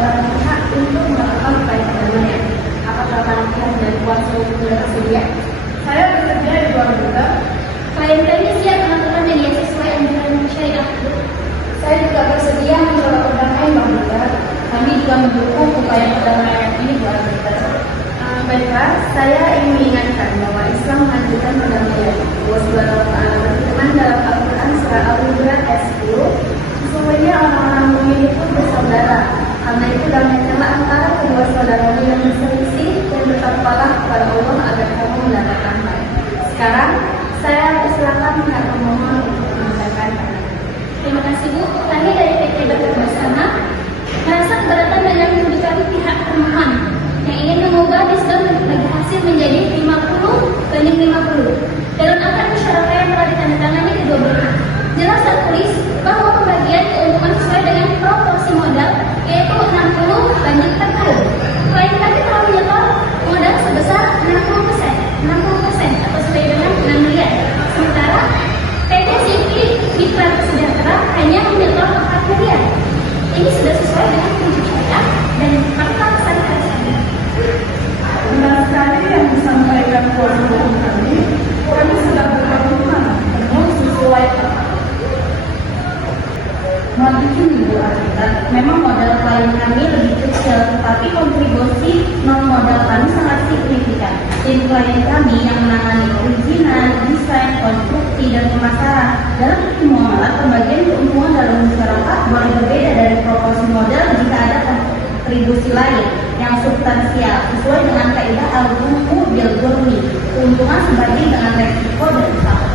para pihak untuk melakukan upaya perdamaian. Apakah para pihak dan kuasa hukum sudah tersedia? Saya bersedia di luar juga. Klien kami siap melakukan mediasi sesuai anjuran syariah. Saya juga bersedia mencoba perdamaian, Bang Dokter. Kami juga mendukung upaya perdamaian ini, Bang Dokter. Baiklah, saya ingin mengingatkan bahwa Islam menganjurkan perdamaian. Allah Subhanahu wa Ta'ala berfirman dalam Al-Quran surah Al-Hujurat ayat 10, sesungguhnya orang-orang mukmin itu bersaudara. Karena itu damaikanlah antara kedua saudaramu yang berselisih dan bertakwalah kepada Allah agar kamu mendapatkan baik. Sekarang saya persilakan pihak pemohon untuk menyampaikan. Terima kasih Bu. Kami dari PT Bakti Bersama merasa keberatan dengan tuntutan pihak termohon yang ingin mengubah diskon bagi hasil menjadi 50/50 dalam akad musyawarah yang telah ditandatangani kedua belah. Jelas tertulis bahwa pembagian keuntungan sesuai dengan proporsi modal yaitu 60/40. Klien kami telah menyetor modal sebesar 60% atau sesuai dengan 6 miliar. Sementara PT Sipil Mitra Sejahtera hanya menyetor 4 miliar. Ini sudah sesuai dengan prinsip syariah dan fakta syariat. Benar sekali yang disampaikan kuasa hukum kami sudah berkomitmen penuh sesuai Mohon izin Ibu Arita, memang modal klien kami lebih kecil, tetapi kontribusi non modal kami sangat signifikan. Tim klien kami yang menangani perizinan, desain, konstruksi, dan pemasaran. Dalam muamalah, pembagian keuntungan dalam masyarakat boleh berbeda dari proporsi modal jika ada kontribusi lain yang substansial sesuai dengan kaidah al-ghunmu bil ghurmi. Keuntungan sebanding dengan resiko dan usaha.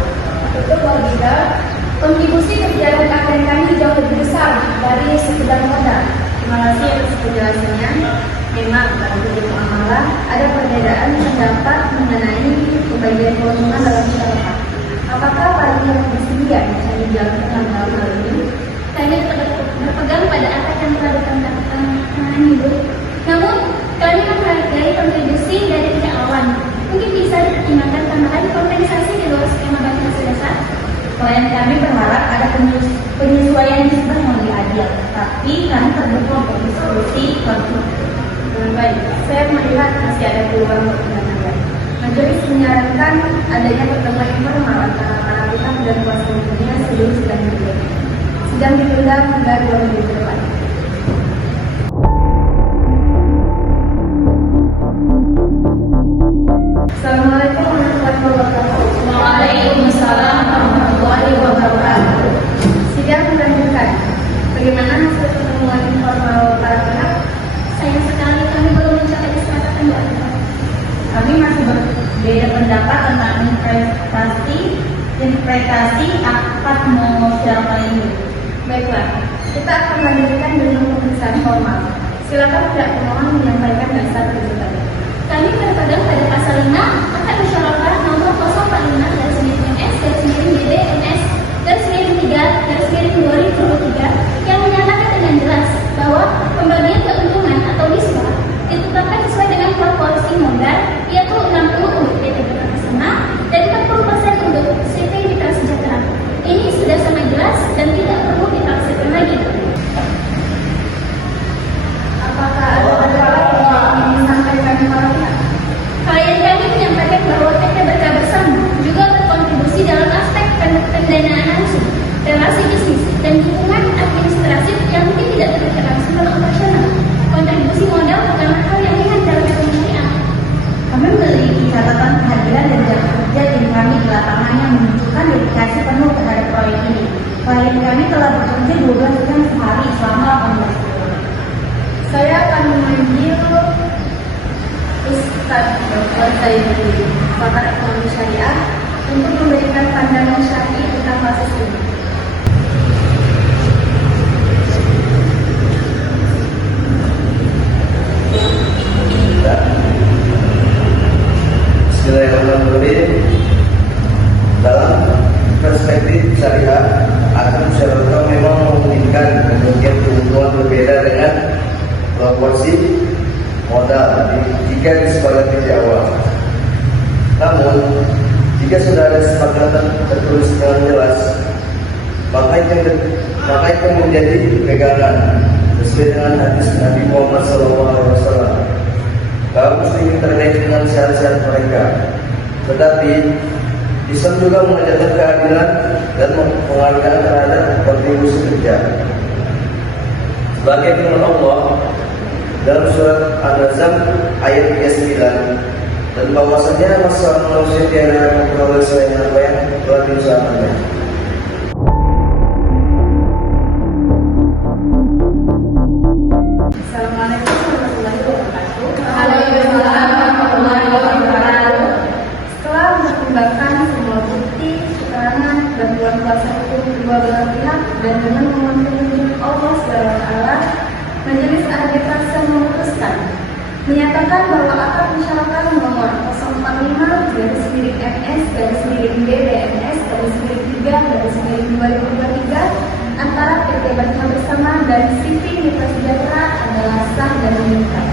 Betul, Bu Abida. Kontribusi kebijakan klien kami jauh lebih besar dari sekedar modal. Terima kasih atas penjelasannya. Memang dalam hukum muamalah ada perbedaan pendapat mengenai pembagian keuntungan dalam masyarakat. Apakah para pihak bersedia bisa menjalankan dalam hal ini? Kami berpegang pada akad yang telah ditandatangani Bu. Namun kami menghargai kontribusi dari pihak lawan. Mungkin bisa dipertimbangkan tambahan kompensasi di luar skema bagi hasil dasar. Klien kami berharap ada penyesuaian nisbah yang lebih adil, tapi kami terbuka untuk diskusi konstruktif. Baik, saya melihat masih ada peluang untuk perdamaian. Majelis menyarankan adanya pertemuan informal antara para pihak dan kuasa hukumnya sebelum sidang dimulai. Sidang ditunda hingga 2 minggu ke depan. Assalamualaikum warahmatullahi wabarakatuh. Waalaikumsalam warahmatullahi wabarakatuh. Sidang dilanjutkan. Bagaimana hasil pertemuan informal para pihak? Sayang sekali kami belum mencapai kesepakatan Bu Arita. Kami masih berbeda pendapat tentang interpretasi akad musyawarah ini. Baiklah, kita akan lanjutkan dengan pemeriksaan formal. Silakan pihak pemohon menyampaikan dasar tuntutannya. Kami berpegang pada pasal 5 akad musyawarah nomor 045/MS/NS/3/2023 yang menyatakan dengan jelas bahwa pembagian keuntungan atau nisbah ditetapkan sesuai dengan proporsi modal yaitu 60 untuk PT Bersama dan 40% untuk PT Mitra Sejahtera. Ini sudah sangat jelas dan tidak perlu ditafsirkan lagi. Apakah ada masalah yang ingin disampaikan para pihak? Klien kami menyampaikan bahwa PT Berkah Bersama juga berkontribusi dalam aspek pendanaan langsung, relasi bisnis, dan dukungan administratif yang mungkin tidak terlihat langsung dalam operasional. Kontribusi modal bukanlah hal yang ringan dalam ekonomi syariah. Kami memiliki catatan kehadiran dan jam kerja tim kami di lapangan yang menunjukkan dedikasi penuh terhadap proyek ini. Klien kami telah bekerja 12 jam sehari selama 18 bulan. Saya akan memanggil Ustadz Dr. Zainuddin, pakar ekonomi syariah, untuk memberikan pandangan syar'i tentang kasus ini. Bismillahirrahmanirrahim. Dalam perspektif syariah, akad musyawarah memang memungkinkan pembagian keuntungan berbeda dengan proporsi modal jika disepakati di awal. Namun, jika sudah ada kesepakatan tertulis dengan jelas, maka itu menjadi pegangan sesuai dengan hadis Nabi Muhammad SAW. Kaum muslimin terkait dengan syarat-syarat mereka. Tetapi Islam juga mengajarkan keadilan dan penghargaan terhadap kontribusi kerja. Sebagai firman Allah dalam surat An-Nazm ayat 39, dan bahwasanya masalah manusia tiada mengetahui selain apa yang telah diusahakannya. Assalamualaikum warahmatullahi wabarakatuh. Waalaikumsalam warahmatullahi wabarakatuh. Setelah mempertimbangkan semua bukti, keterangan, bantuan kuasa hukum kedua belah pihak, dan dengan memohon petunjuk Allah SWT, Majelis Arbitrase memutuskan menyatakan bahwa akad musyawarah nomor 045-BNS-BDNS-3-2023 antara PT Berkah Bersama dan CV Mitra Sejahtera adalah sah dan mengikat.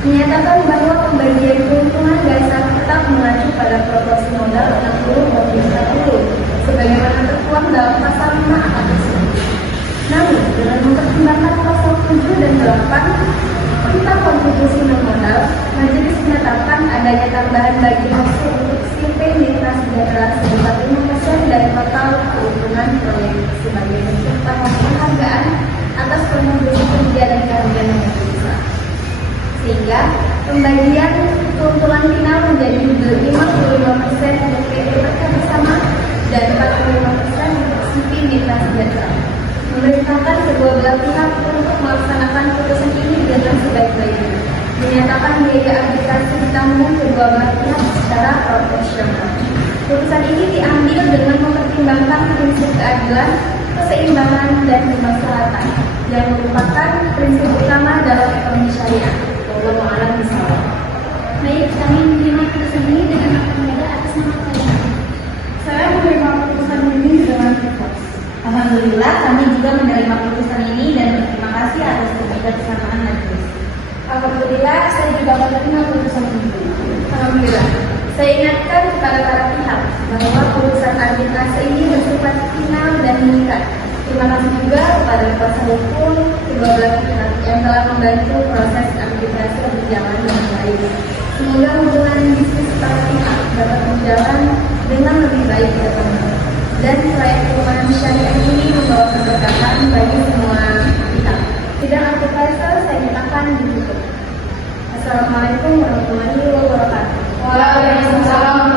Menyatakan bahwa pembagian keuntungan dasar tetap mengacu pada proporsi modal 60/40 sebagaimana tertuang dalam pasal 5 akad tersebut. Namun, dengan mempertimbangkan pasal 7 dan 8 tentang kontribusi non-modal, Majelis menetapkan adanya tambahan bagi hasil untuk CV Mitra Sejahtera sebesar 5% dari total keuntungan proyek sebagai bentuk penghargaan atas kontribusi kerja dan keahlian yang besar. Sehingga pembagian keuntungan final menjadi 55% untuk PT Berkah Bersama dan 45% untuk CV Mitra Sejahtera. Memerintahkan kedua belah pihak untuk melaksanakan putusan ini dengan sebaik-baiknya. Menyatakan biaya arbitrase ditanggung kedua belah pihak secara proporsional. Putusan ini diambil dengan mempertimbangkan prinsip keadilan, keseimbangan, dan kemaslahatan yang merupakan prinsip utama dalam ekonomi syariah. Wallahu a'lam bishawab. Baik, kami menerima putusan ini dengan amat mudah atas nama kalian. Saya menerima putusan ini dengan ikhlas. Alhamdulillah, kami juga menerima putusan ini dan berterima kasih atas kebersamaan majelis. Alhamdulillah, saya juga menerima putusan ini. Alhamdulillah. Saya ingatkan kepada para pihak bahwa putusan arbitrase ini bersifat final dan mengikat. Terima kasih juga kepada kuasa hukum kedua belah pihak yang telah membantu proses arbitrase berjalan dengan baik. Semoga hubungan bisnis para pihak dapat berjalan dengan lebih baik ke depan. Dan proyek perumahan syariah ini membawa keberkahan bagi semua pihak. Sidang arbitrase saya nyatakan ditutup. Assalamualaikum warahmatullahi wabarakatuh. Waalaikumsalam